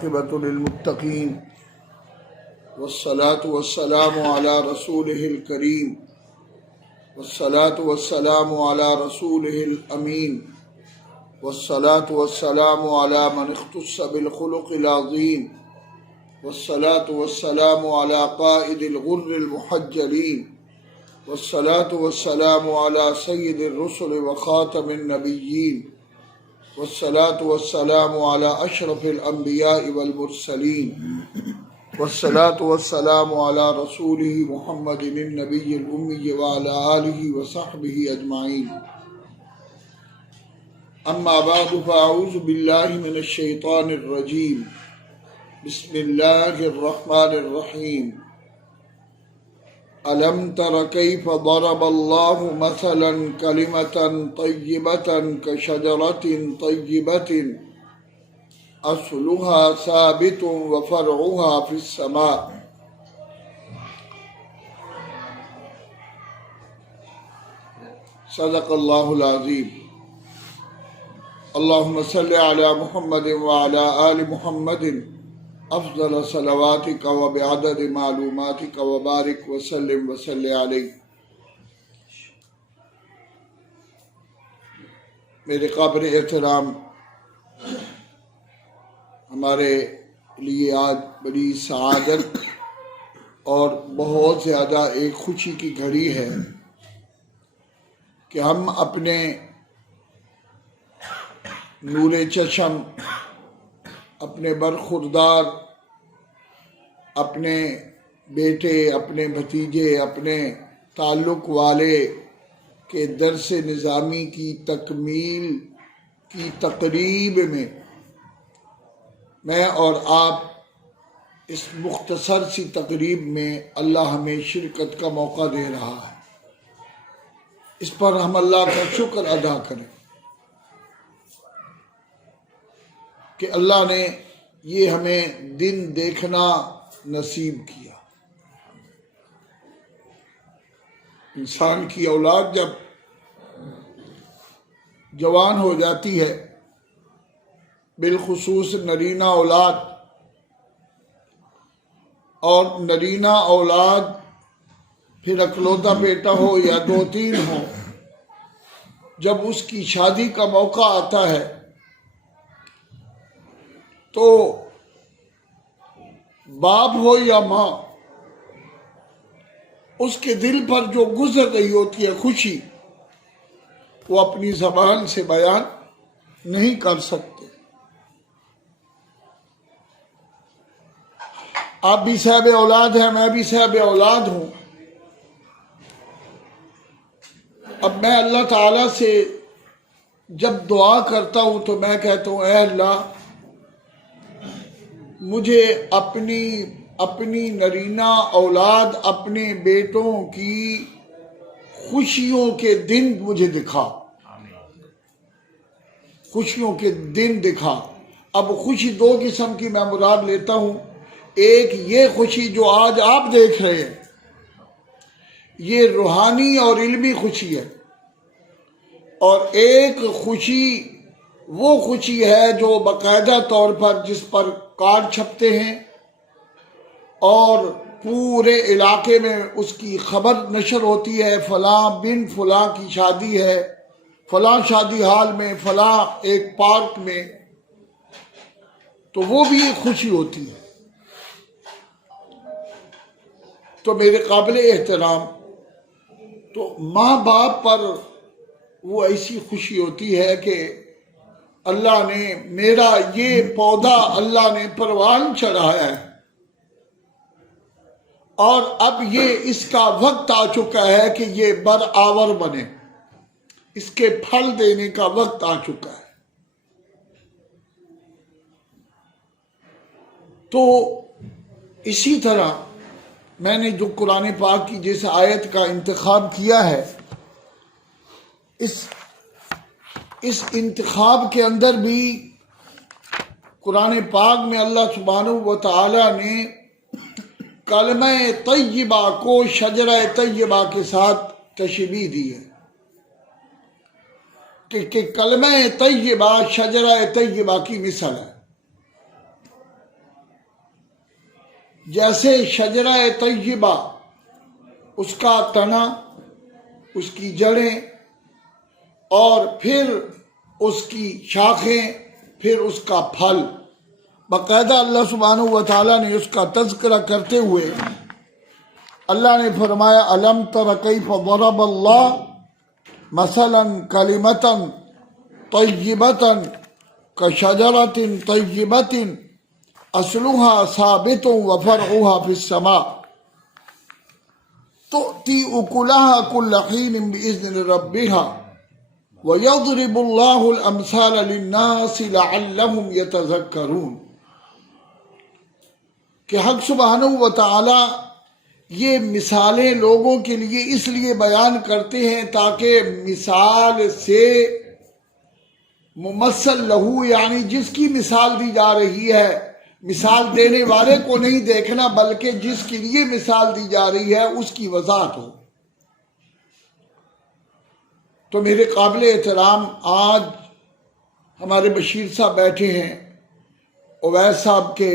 عاقبۃ للمتقین والصلاة والسلام علی رسولہ الکریم والصلاة والسلام علی رسولہ الامین والصلاة والسلام علی من اختص بالخلق العظیم والصلاة والسلام علی قائد الغر المحجلین والصلاة والسلام علی سید الرسل وخاتم النبیین والصلاة والسلام على أشرف الأنبياء والمرسلين والصلاة والسلام على رسوله محمد النبي الأمي وعلى آله وصحبه أجمعين. أما بعد فأعوذ بالله من الشيطان الرجيم. بسم الله الرحمن الرحيم. ألم تر كيف ضرب الله مثلا كلمة طيبة كشجرة طيبة أصلها ثابت وفرعها في السماء. صدق الله العظيم. اللهم صل على محمد وعلى آل محمد افضل صلواتک و بعدد معلوماتک و بارک وسلم وصلی علیہ. میرے قابل احترام، ہمارے لیے آج بڑی سعادت اور بہت زیادہ ایک خوشی کی گھڑی ہے کہ ہم اپنے نور چشم، اپنے برخوردار، اپنے بیٹے، اپنے بھتیجے، اپنے تعلق والے کے درس نظامی کی تکمیل کی تقریب میں اور آپ اس مختصر سی تقریب میں اللہ ہمیں شرکت کا موقع دے رہا ہے. اس پر ہم اللہ کا شکر ادا کریں کہ اللہ نے یہ ہمیں دن دیکھنا نصیب کیا. انسان کی اولاد جب جوان ہو جاتی ہے، بالخصوص نرینہ اولاد، اور نرینہ اولاد پھر اکلوتا بیٹا ہو یا 2-3 ہو، جب اس کی شادی کا موقع آتا ہے تو باپ ہو یا ماں، اس کے دل پر جو گزر رہی ہوتی ہے خوشی، وہ اپنی زبان سے بیان نہیں کر سکتے. آپ بھی صاحب اولاد ہیں، میں بھی صاحب اولاد ہوں. اب میں اللہ تعالیٰ سے جب دعا کرتا ہوں تو میں کہتا ہوں، اے اللہ، مجھے اپنی نرینہ اولاد، اپنے بیٹوں کی خوشیوں کے دن مجھے دکھا، خوشیوں کے دن دکھا. اب خوشی 2 قسم کی میں مراد لیتا ہوں. ایک یہ خوشی جو آج آپ دیکھ رہے ہیں، یہ روحانی اور علمی خوشی ہے، اور ایک خوشی وہ خوشی ہے جو باقاعدہ طور پر جس پر کارڈ چھپتے ہیں اور پورے علاقے میں اس کی خبر نشر ہوتی ہے، فلاں بن فلاں کی شادی ہے، فلاں شادی ہال میں، فلاں ایک پارک میں. تو وہ بھی ایک خوشی ہوتی ہے. تو میرے قابل احترام، تو ماں باپ پر وہ ایسی خوشی ہوتی ہے کہ اللہ نے میرا یہ پودا اللہ نے پروان چڑھایا ہے، اور اب یہ اس کا وقت آ چکا ہے کہ یہ برآور بنے، اس کے پھل دینے کا وقت آ چکا ہے. تو اسی طرح میں نے جو قرآن پاک کی جس آیت کا انتخاب کیا ہے، اس انتخاب کے اندر بھی قرآن پاک میں اللہ سبحانہ و تعالی نے کلمہ طیبہ کو شجرہ طیبہ کے ساتھ تشبیہ دی ہے کہ کلمہ طیبہ شجرہ طیبہ کی مثال ہے. جیسے شجرہ طیبہ، اس کا تنا، اس کی جڑیں، اور پھر اس کی شاخیں، پھر اس کا پھل، باقاعدہ اللہ سبحانہ و تعالیٰ نے اس کا تذکرہ کرتے ہوئے اللہ نے فرمایا الم تر کیف ضرب اللہ مثلا کلمۃ طیبۃ کشجرۃ طیبۃ اصلها ثابت وفرعها في السماء تؤتي أكلها كل حين بإذن ربها ويضرب الله الأمثال للناس لعلهم يتذكرون، کہ حق سبحانہ و تعالی یہ مثالیں لوگوں کے لیے اس لیے بیان کرتے ہیں تاکہ مثال سے ممثل لہو، یعنی جس کی مثال دی جا رہی ہے، مثال دینے والے کو نہیں دیکھنا بلکہ جس کے لیے مثال دی جا رہی ہے اس کی وضاحت ہو۔ تو میرے قابل احترام آج ہمارے بشیر صاحب بیٹھے ہیں، اویس صاحب کے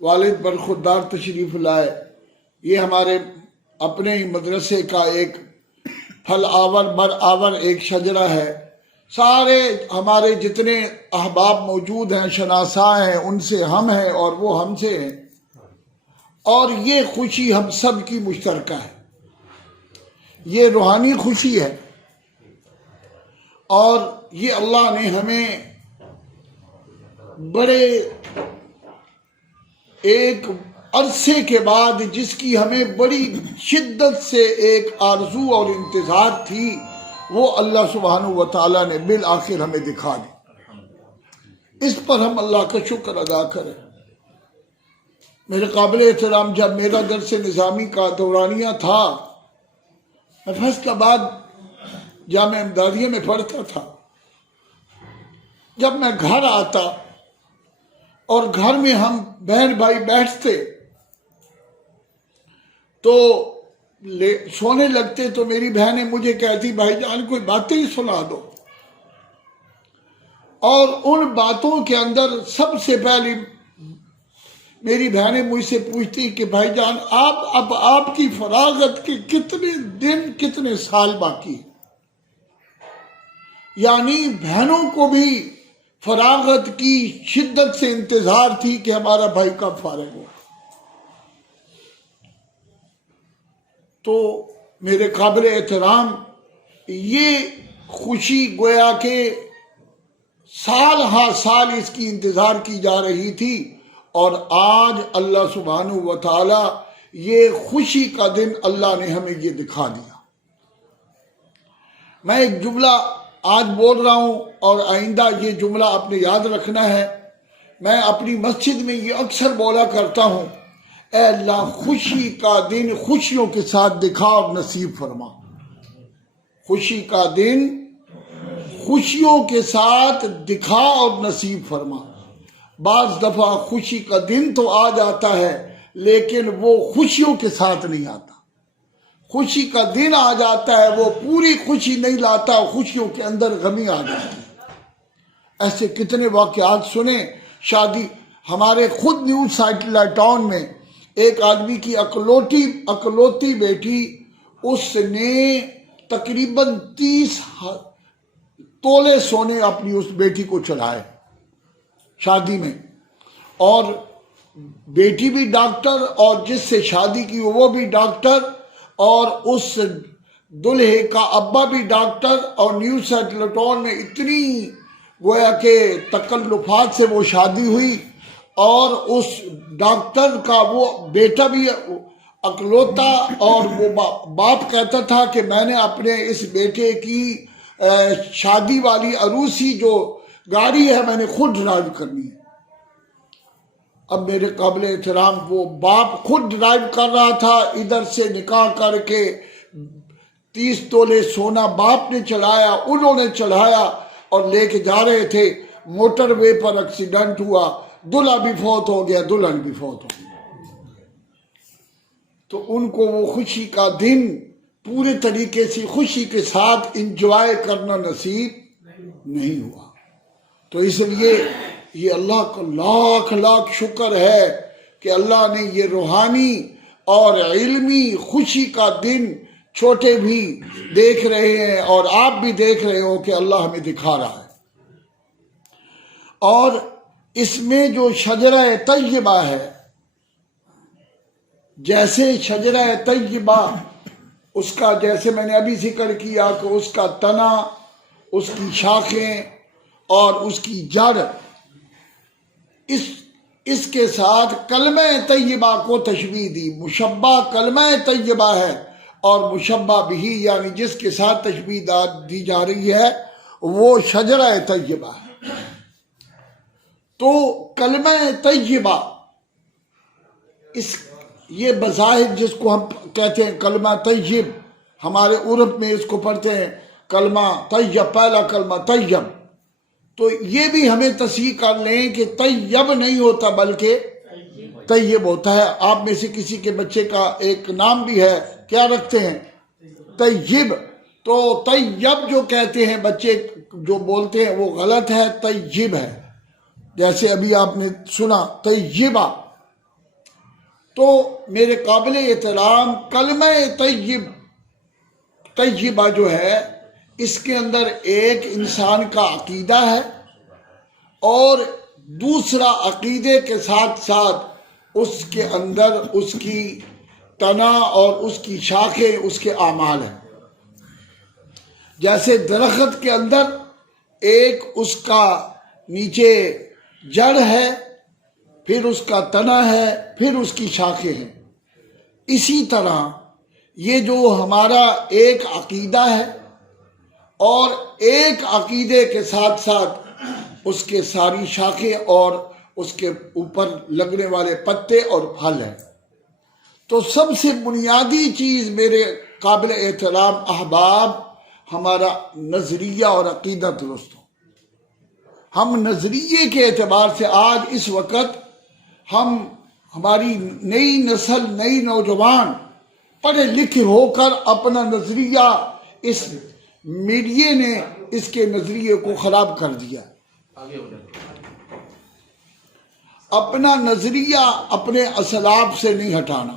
والد برخوردار تشریف لائے، یہ ہمارے اپنے ہی مدرسے کا ایک پھل آور بر آور ایک شجرہ ہے، سارے ہمارے جتنے احباب موجود ہیں، شناساں ہیں، ان سے ہم ہیں اور وہ ہم سے ہیں، اور یہ خوشی ہم سب کی مشترکہ ہے، یہ روحانی خوشی ہے، اور یہ اللہ نے ہمیں بڑے ایک عرصے کے بعد، جس کی ہمیں بڑی شدت سے ایک آرزو اور انتظار تھی، وہ اللہ سبحانہ و تعالیٰ نے بالآخر ہمیں دکھا دی۔ اس پر ہم اللہ کا شکر ادا کریں۔ میرے قابل احترام، جب میرا درس نظامی کا دورانیہ تھا، میں فیصل آباد جامعہ امدادیہ میں پڑھتا تھا، جب میں گھر آتا اور گھر میں ہم بہن بھائی بیٹھتے تو سونے لگتے تو میری بہنیں مجھے کہتی بھائی جان کوئی باتیں ہی سنا دو، اور ان باتوں کے اندر سب سے پہلی میری بہنیں مجھ سے پوچھتی کہ بھائی جان آپ کی فراغت کے کتنے دن کتنے سال باقی ہیں؟ یعنی بہنوں کو بھی فراغت کی شدت سے انتظار تھی کہ ہمارا بھائی کب فارغ ہو۔ تو میرے قابل احترام، یہ خوشی گویا کہ سال ہاں سال اس کی انتظار کی جا رہی تھی، اور آج اللہ سبحانہ و تعالی یہ خوشی کا دن اللہ نے ہمیں یہ دکھا دیا۔ میں ایک جملہ آج بول رہا ہوں اور آئندہ یہ جملہ آپ نے یاد رکھنا ہے۔ میں اپنی مسجد میں یہ اکثر بولا کرتا ہوں، اے اللہ خوشی کا دن خوشیوں کے ساتھ دکھا اور نصیب فرما۔ خوشی کا دن خوشیوں کے ساتھ دکھا اور نصیب فرما۔ بعض دفعہ خوشی کا دن تو آ جاتا ہے لیکن وہ خوشیوں کے ساتھ نہیں آتا، خوشی کا دن آ جاتا ہے وہ پوری خوشی نہیں لاتا، خوشیوں کے اندر غمی آ جاتی ہے۔ ایسے کتنے واقعات سنیں۔ شادی ہمارے خود نیو سیٹلر ٹاؤن میں ایک آدمی کی اکلوتی بیٹی، اس نے تقریباً 30 تولے سونے اپنی اس بیٹی کو چڑھائے شادی میں، اور بیٹی بھی ڈاکٹر اور جس سے شادی کی وہ بھی ڈاکٹر، اور اس دلہے کا ابا بھی ڈاکٹر، اور نیو سیٹلر ٹاؤن میں اتنی گویا کہ تکلفات سے وہ شادی ہوئی، اور اس ڈاکٹر کا وہ بیٹا بھی اکلوتا، اور وہ باپ کہتا تھا کہ میں نے اپنے اس بیٹے کی شادی والی عروسی جو گاڑی ہے میں نے خود ڈرائیو کرنی ہے۔ اب میرے قابل احترام وہ باپ خود ڈرائیو کر رہا تھا، ادھر سے نکاح کر کے 30 تولے سونا باپ نے چڑھایا، انہوں نے چڑھایا اور لے کے جا رہے تھے، موٹر وے پر ایکسیڈنٹ ہوا، دلہا بھی فوت ہو گیا، دلہن بھی فوت ہو گیا۔ تو ان کو وہ خوشی کا دن پورے طریقے سے خوشی کے ساتھ انجوائے کرنا نصیب نہیں ہوا۔ تو اس لیے یہ اللہ کا لاکھ لاکھ شکر ہے کہ اللہ نے یہ روحانی اور علمی خوشی کا دن چھوٹے بھی دیکھ رہے ہیں اور آپ بھی دیکھ رہے ہو کہ اللہ ہمیں دکھا رہا ہے۔ اور اس میں جو شجرہ طیبہ ہے، جیسے شجرہ طیبہ، اس کا جیسے میں نے ابھی ذکر کیا کہ اس کا تنا، اس کی شاخیں اور اس کی جڑ، اس کے ساتھ کلمہ طیبہ کو تشبیہ دی۔ مشبہ کلمہ طیبہ ہے اور مشبہ بھی یعنی جس کے ساتھ تشبیہ دی جا رہی ہے وہ شجرہ طیبہ ہے۔ تو کلمہ طیبہ یہ بظاہر جس کو ہم کہتے ہیں کلمہ طیب، ہمارے عرب میں اس کو پڑھتے ہیں کلمہ طیب، پہلا کلمہ طیب، تو یہ بھی ہمیں تصحیح کر لیں کہ طیب نہیں ہوتا بلکہ طیب ہوتا ہے۔ آپ میں سے کسی کے بچے کا ایک نام بھی ہے، کیا رکھتے ہیں؟ طیب۔ تو طیب جو کہتے ہیں بچے جو بولتے ہیں وہ غلط ہے، طیب ہے، جیسے ابھی آپ نے سنا طیبہ۔ تو میرے قابل احترام کلمہ طیبہ جو ہے اس کے اندر ایک انسان کا عقیدہ ہے اور دوسرا عقیدے کے ساتھ ساتھ اس کے اندر اس کی تنا اور اس کی شاخیں، اس کے اعمال ہیں۔ جیسے درخت کے اندر ایک اس کا نیچے جڑ ہے، پھر اس کا تنا ہے، پھر اس کی شاخیں ہیں، اسی طرح یہ جو ہمارا ایک عقیدہ ہے اور ایک عقیدے کے ساتھ ساتھ اس کے ساری شاخیں اور اس کے اوپر لگنے والے پتے اور پھل ہیں۔ تو سب سے بنیادی چیز میرے قابل احترام احباب، ہمارا نظریہ اور عقیدہ درست ہو۔ ہم نظریے کے اعتبار سے آج اس وقت ہماری نئی نسل، نئی نوجوان پڑھے لکھے ہو کر اپنا نظریہ، اس میڈیا نے اس کے نظریے کو خراب کر دیا۔ اپنا نظریہ اپنے اسلاف سے نہیں ہٹانا۔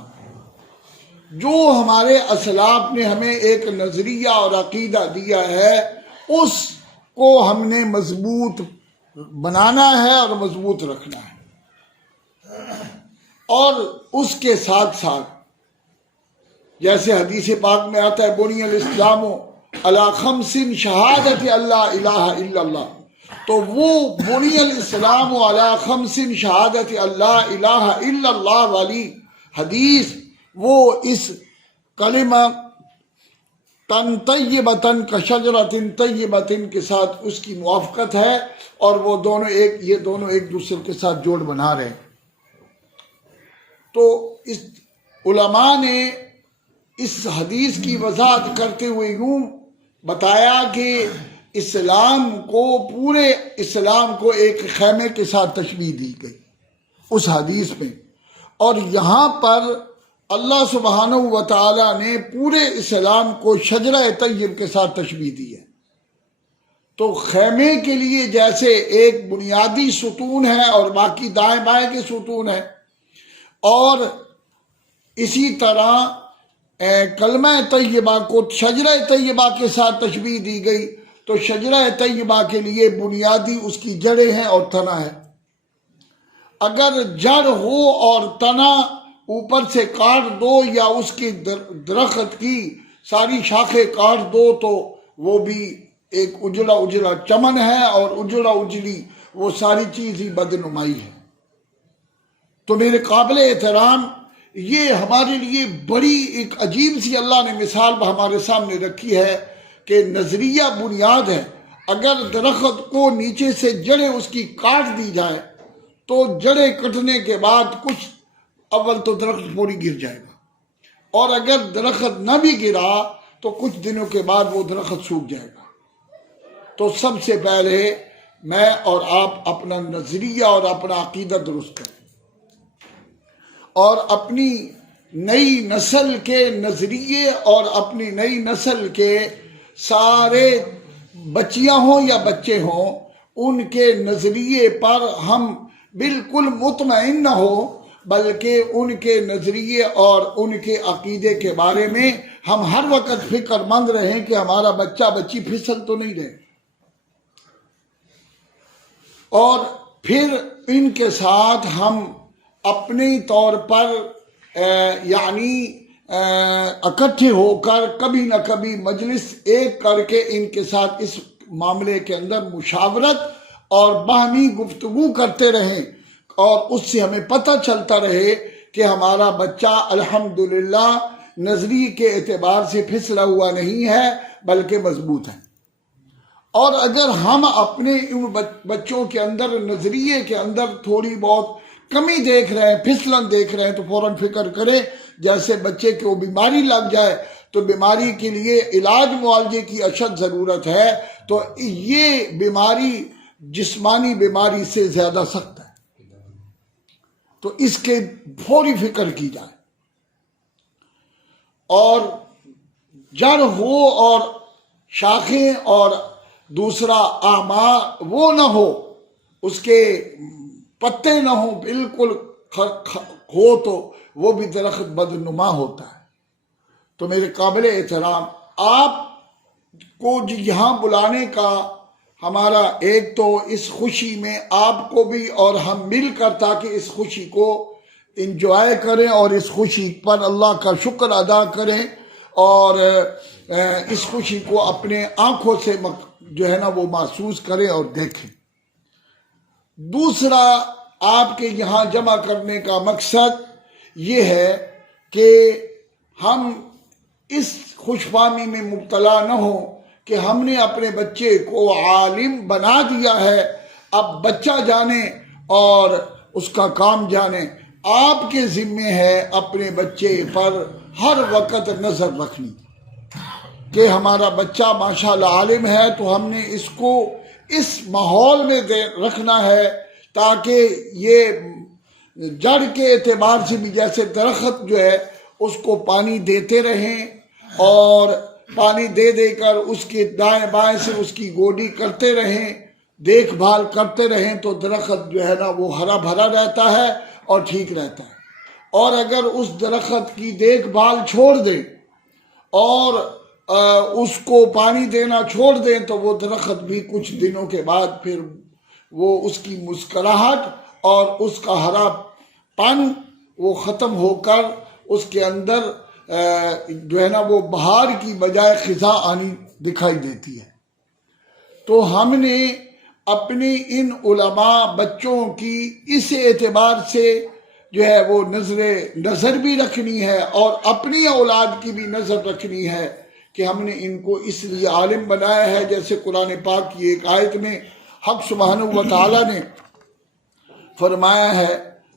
جو ہمارے اسلاف نے ہمیں ایک نظریہ اور عقیدہ دیا ہے اس کو ہم نے مضبوط بنانا ہے اور مضبوط رکھنا ہے، اور اس کے ساتھ ساتھ جیسے حدیث پاک میں آتا ہے بنی الاسلام علی خمس شہادت اللہ الہ الا اللہ، تو وہ بنی الاسلام علی خمس شہادت اللہ الہ الا اللہ والی حدیث وہ اس کلمہ تن طیبتن کشجرتن طیبتن کے ساتھ اس کی موافقت ہے، اور وہ یہ دونوں ایک دوسرے کے ساتھ جوڑ بنا رہے ہیں۔ تو اس علماء نے اس حدیث کی وضاحت کرتے ہوئے یوں بتایا کہ اسلام کو، پورے اسلام کو ایک خیمے کے ساتھ تشبیہ دی گئی اس حدیث میں، اور یہاں پر اللہ سبحانہ و تعالی نے پورے اسلام کو شجرہ طیب کے ساتھ تشبیہ دی ہے۔ تو خیمے کے لیے جیسے ایک بنیادی ستون ہے اور باقی دائیں بائیں کے ستون ہیں، اور اسی طرح کلمہ طیبہ کو شجرہ طیبہ کے ساتھ تشبیہ دی گئی، تو شجرہ طیبہ کے لیے بنیادی اس کی جڑیں ہیں اور تنا ہے۔ اگر جڑ ہو اور تنا اوپر سے کاٹ دو یا اس کی درخت کی ساری شاخیں کاٹ دو تو وہ بھی ایک اجڑا اجڑا چمن ہے، اور اجڑا اجڑی وہ ساری چیز ہی بدنمائی ہے۔ تو میرے قابل احترام یہ ہمارے لیے بڑی ایک عجیب سی اللہ نے مثال ہمارے سامنے رکھی ہے کہ نظریہ بنیاد ہے۔ اگر درخت کو نیچے سے جڑیں اس کی کاٹ دی جائے تو جڑیں کٹنے کے بعد کچھ اول تو درخت پوری گر جائے گا، اور اگر درخت نہ بھی گرا تو کچھ دنوں کے بعد وہ درخت سوکھ جائے گا۔ تو سب سے پہلے میں اور آپ اپنا نظریہ اور اپنا عقیدہ درست کریں، اور اپنی نئی نسل کے نظریے اور اپنی نئی نسل کے سارے بچیاں ہوں یا بچے ہوں ان کے نظریے پر ہم بالکل مطمئن نہ ہو، بلکہ ان کے نظریے اور ان کے عقیدے کے بارے میں ہم ہر وقت فکر مند رہیں کہ ہمارا بچہ بچی پھسل تو نہیں رہے، اور پھر ان کے ساتھ ہم اپنی طور پر یعنی اکٹھے ہو کر کبھی نہ کبھی مجلس ایک کر کے ان کے ساتھ اس معاملے کے اندر مشاورت اور باہمی گفتگو کرتے رہیں، اور اس سے ہمیں پتہ چلتا رہے کہ ہمارا بچہ الحمدللہ نظریے کے اعتبار سے پھسلا ہوا نہیں ہے بلکہ مضبوط ہے۔ اور اگر ہم اپنے ان بچوں کے اندر نظریے کے اندر تھوڑی بہت کمی دیکھ رہے ہیں، پھسلن دیکھ رہے ہیں، تو فوراً فکر کریں جیسے بچے کو بیماری لگ جائے تو بیماری کے لیے علاج معالجے کی اشد ضرورت ہے، تو یہ بیماری جسمانی بیماری سے زیادہ سخت ہے، تو اس کے فوری فکر کی جائے، اور جڑ ہو اور شاخیں اور دوسرا اعماء وہ نہ ہو، اس کے پتے نہ ہوں، بالکل ہو تو وہ بھی درخت بدنما ہوتا ہے۔ تو میرے قابل احترام، آپ کو یہاں بلانے کا ہمارا ایک تو اس خوشی میں آپ کو بھی اور ہم مل کر تاکہ اس خوشی کو انجوائے کریں اور اس خوشی پر اللہ کا شکر ادا کریں، اور اس خوشی کو اپنے آنکھوں سے جو ہے نا وہ محسوس کریں اور دیکھیں۔ دوسرا آپ کے یہاں جمع کرنے کا مقصد یہ ہے کہ ہم اس خوش فہمی میں مبتلا نہ ہوں کہ ہم نے اپنے بچے کو عالم بنا دیا ہے، اب بچہ جانے اور اس کا کام جانے۔ آپ کے ذمے ہے اپنے بچے پر ہر وقت نظر رکھنی کہ ہمارا بچہ ماشاءاللہ عالم ہے، تو ہم نے اس کو اس ماحول میں رکھنا ہے تاکہ یہ جڑ کے اعتبار سے بھی جیسے درخت جو ہے اس کو پانی دیتے رہیں، اور پانی دے دے کر اس کے دائیں بائیں سے اس کی گوڈی کرتے رہیں، دیکھ بھال کرتے رہیں، تو درخت جو ہے نا وہ ہرا بھرا رہتا ہے اور ٹھیک رہتا ہے۔ اور اگر اس درخت کی دیکھ بھال چھوڑ دیں اور اس کو پانی دینا چھوڑ دیں تو وہ درخت بھی کچھ دنوں کے بعد پھر وہ اس کی مسکراہٹ اور اس کا ہرا پن وہ ختم ہو کر اس کے اندر جو ہے نا وہ بہار کی بجائے خزاں آنی دکھائی دیتی ہے۔ تو ہم نے اپنی ان علماء بچوں کی اس اعتبار سے جو ہے وہ نظر بھی رکھنی ہے، اور اپنی اولاد کی بھی نظر رکھنی ہے کہ ہم نے ان کو اس لیے عالم بنایا ہے، جیسے قرآن پاک کی ایک آیت میں حق سبحانہ و تعالی نے فرمایا ہے،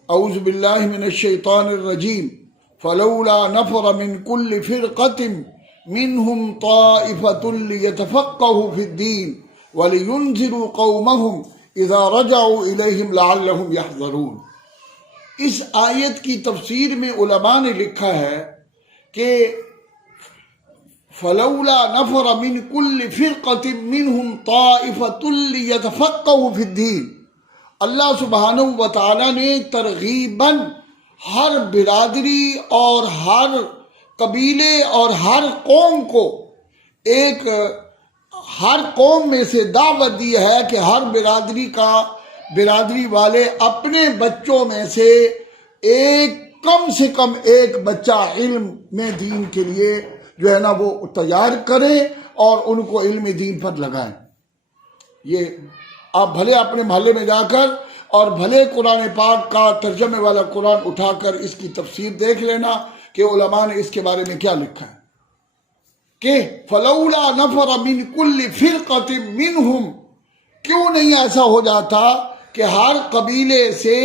اعوذ باللہ من الشیطان الرجیم، فلولا نفر من كل فرقة منهم طائفة ليتفقهوا في الدين ولينذروا قومهم اذا رجعوا اليهم لعلهم يحذرون۔ اس آیت کی تفسیر میں علماء نے لکھا ہے کہ فلولا نفر من كل فرقة منهم طائفة ليتفقهوا في الدين، اللہ سبحانہ و تعالیٰ نے ترغیباً ہر برادری اور ہر قبیلے اور ہر قوم کو ہر قوم میں سے دعوت دی ہے کہ ہر برادری والے اپنے بچوں میں سے کم سے کم ایک بچہ علم میں دین کے لیے جو ہے نا وہ تیار کریں اور ان کو علم دین پر لگائیں۔ یہ آپ بھلے اپنے محلے میں جا کر اور بھلے قرآن پاک کا ترجمے والا قرآن اٹھا کر اس کی تفسیر دیکھ لینا کہ علماء نے اس کے بارے میں کیا لکھا ہے کہ فلولا نفر من كل فرقة منهم، کیوں نہیں ایسا ہو جاتا کہ ہر قبیلے سے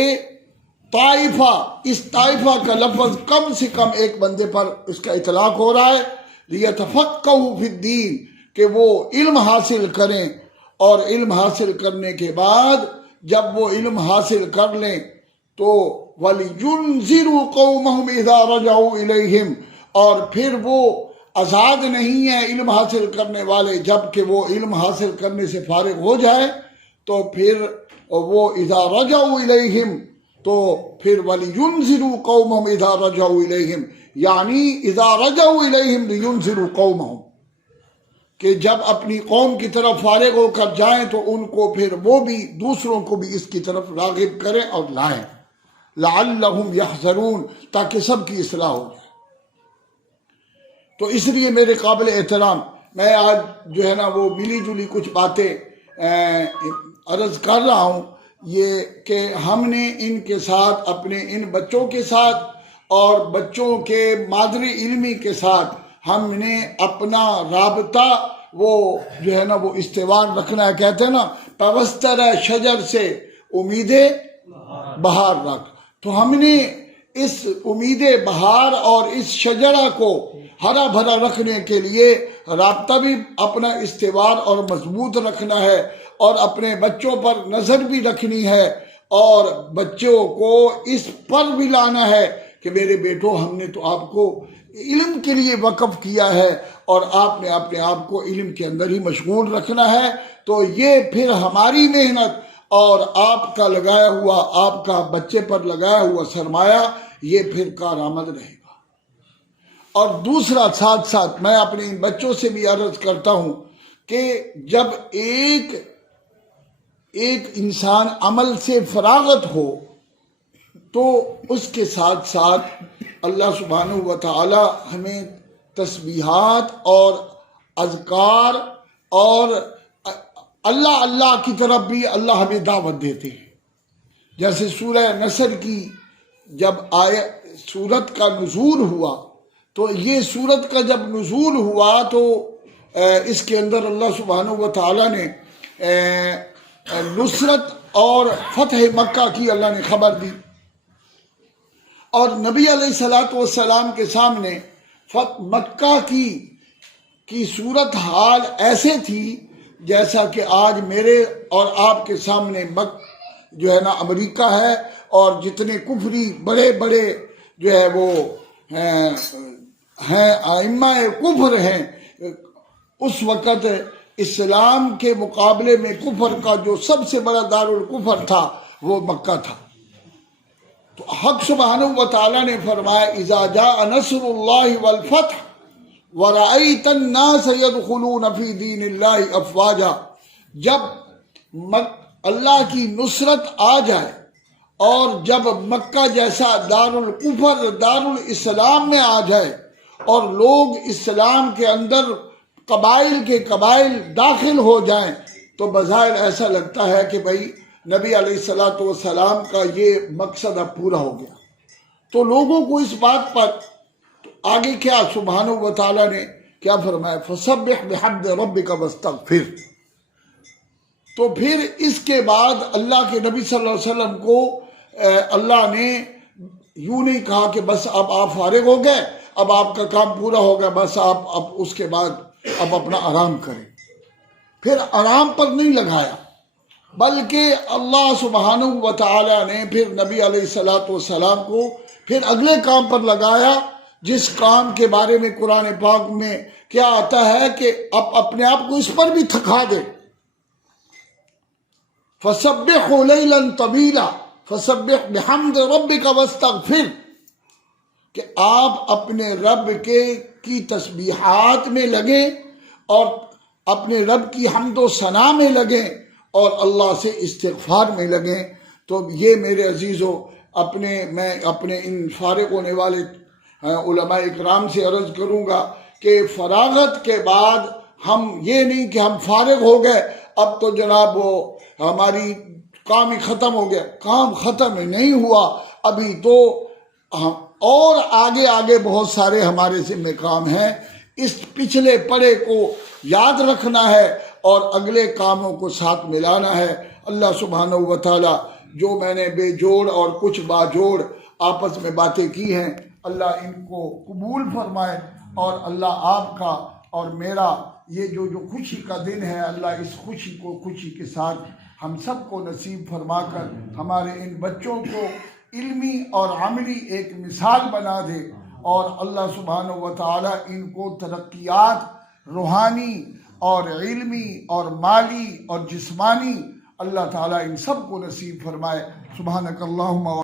طائفہ، اس طائفہ کا لفظ کم سے کم ایک بندے پر اس کا اطلاق ہو رہا ہے، لیتفقہوا فی الدین، کہ وہ علم حاصل کریں، اور علم حاصل کرنے کے بعد جب وہ علم حاصل کر لیں تو وَلِيُنذِرُوا قَوْمَهُمْ إِذَا رَجَعُوا إِلَيْهِمْ، اور پھر وہ آزاد نہیں ہیں علم حاصل کرنے والے، جب کہ وہ علم حاصل کرنے سے فارغ ہو جائے تو پھر وہ اِذَا رَجَعُوا إِلَيْهِمْ تو پھر وَلِيُنذِرُوا قَوْمَهُمْ إِذَا رَجَعُوا إِلَيْهِمْ، یعنی اذا رجعوا الیہم لینذروا قومہم، کہ جب اپنی قوم کی طرف فارغ ہو کر جائیں تو ان کو پھر وہ بھی دوسروں کو بھی اس کی طرف راغب کریں اور لائیں، لعلہم یحذرون، تاکہ سب کی اصلاح ہو جائے۔ تو اس لیے میرے قابل احترام، میں آج جو ہے نا وہ ملی جلی کچھ باتیں عرض کر رہا ہوں، یہ کہ ہم نے ان کے ساتھ، اپنے ان بچوں کے ساتھ اور بچوں کے مادری علمی کے ساتھ ہم نے اپنا رابطہ وہ جو ہے نا وہ استوار رکھنا ہے۔ کہتے ہیں نا پوستر شجر سے امیدیں بہار رکھ، تو ہم نے اس امید بہار اور اس شجرہ کو ہرا بھرا رکھنے کے لیے رابطہ بھی اپنا استوار اور مضبوط رکھنا ہے، اور اپنے بچوں پر نظر بھی رکھنی ہے، اور بچوں کو اس پر بھی لانا ہے کہ میرے بیٹوں، ہم نے تو آپ کو علم کے لیے وقف کیا ہے اور آپ نے اپنے آپ کو علم کے اندر ہی مشغول رکھنا ہے۔ تو یہ پھر ہماری محنت اور آپ کا لگایا ہوا، آپ کا بچے پر لگایا ہوا سرمایہ، یہ پھر کارآمد رہے گا۔ اور دوسرا ساتھ ساتھ میں اپنے ان بچوں سے بھی عرض کرتا ہوں کہ جب ایک انسان عمل سے فراغت ہو تو اس کے ساتھ ساتھ اللہ سبحانہ و تعالی ہمیں تسبیحات اور اذکار اور اللہ کی طرف بھی اللہ ہمیں دعوت دیتے ہیں۔ جیسے سورہ نصر کی جب سورت کا نزول ہوا، تو یہ سورت کا جب نزول ہوا تو اس کے اندر اللہ سبحانہ و تعالی نے نصرت اور فتح مکہ کی اللہ نے خبر دی، اور نبی علیہ السلام کے سامنے مکہ کی صورت حال ایسے تھی جیسا کہ آج میرے اور آپ کے سامنے جو ہے نا امریکہ ہے، اور جتنے کفری بڑے بڑے جو ہے وہ ہیں ائمہ کفر ہیں، اس وقت اسلام کے مقابلے میں کفر کا جو سب سے بڑا دارالکفر تھا وہ مکہ تھا۔ تو حق سبحانہ و تعالیٰ نے فرمایا اذا جاء نصر اللہ والفتح ورأیت الناس يدخلون فی دین اللہ افواجا، جب اللہ کی نصرت آ جائے اور جب مکہ جیسا دارالکفر دارالاسلام میں آ جائے اور لوگ اسلام کے اندر قبائل کے قبائل داخل ہو جائیں، تو بظاہر ایسا لگتا ہے کہ بھئی نبی علیہ السلام کا یہ مقصد اب پورا ہو گیا۔ تو لوگوں کو اس بات پر آگے کیا سبحانہ و تعالیٰ نے کیا فرمایا، فسبح بحمد ربک واستغفر۔ تو پھر اس کے بعد اللہ کے نبی صلی اللہ علیہ وسلم کو اللہ نے یوں نہیں کہا کہ بس اب آپ فارغ ہو گئے، اب آپ کا کام پورا ہو گیا، بس آپ اب اس کے بعد اب اپنا آرام کریں۔ پھر آرام پر نہیں لگایا، بلکہ اللہ سبحانہ و تعالیٰ نے پھر نبی علیہ السلام کو پھر اگلے کام پر لگایا، جس کام کے بارے میں قرآن پاک میں کیا آتا ہے کہ اب اپنے آپ کو اس پر بھی تھکا دے۔ فَسَبِّحْ لَيْلًا طَوِيلًا فَسَبِّحْ بِحَمْدِ رَبِّكَ وَاسْتَغْفِرْ، کہ آپ اپنے رب کی تسبیحات میں لگیں اور اپنے رب کی حمد و ثنا میں لگیں اور اللہ سے استغفار میں لگیں۔ تو یہ میرے عزیزو، میں اپنے ان فارغ ہونے والے علماء اکرام سے عرض کروں گا کہ فراغت کے بعد ہم یہ نہیں کہ ہم فارغ ہو گئے اب تو جناب وہ ہماری کام ہی ختم ہو گیا، کام ختم ہی نہیں ہوا، ابھی تو اور آگے بہت سارے ہمارے ذمہ کام ہیں۔ اس پچھلے پڑے کو یاد رکھنا ہے اور اگلے کاموں کو ساتھ ملانا ہے۔ اللہ سبحانہ و تعالی جو میں نے بے جوڑ اور کچھ باجوڑ آپس میں باتیں کی ہیں، اللہ ان کو قبول فرمائے، اور اللہ آپ کا اور میرا یہ جو خوشی کا دن ہے، اللہ اس خوشی کو خوشی کے ساتھ ہم سب کو نصیب فرما کر ہمارے ان بچوں کو علمی اور عملی ایک مثال بنا دے، اور اللہ سبحانہ و تعالی ان کو ترقیات روحانی اور علمی اور مالی اور جسمانی اللہ تعالی ان سب کو نصیب فرمائے۔ سبحانک اللہم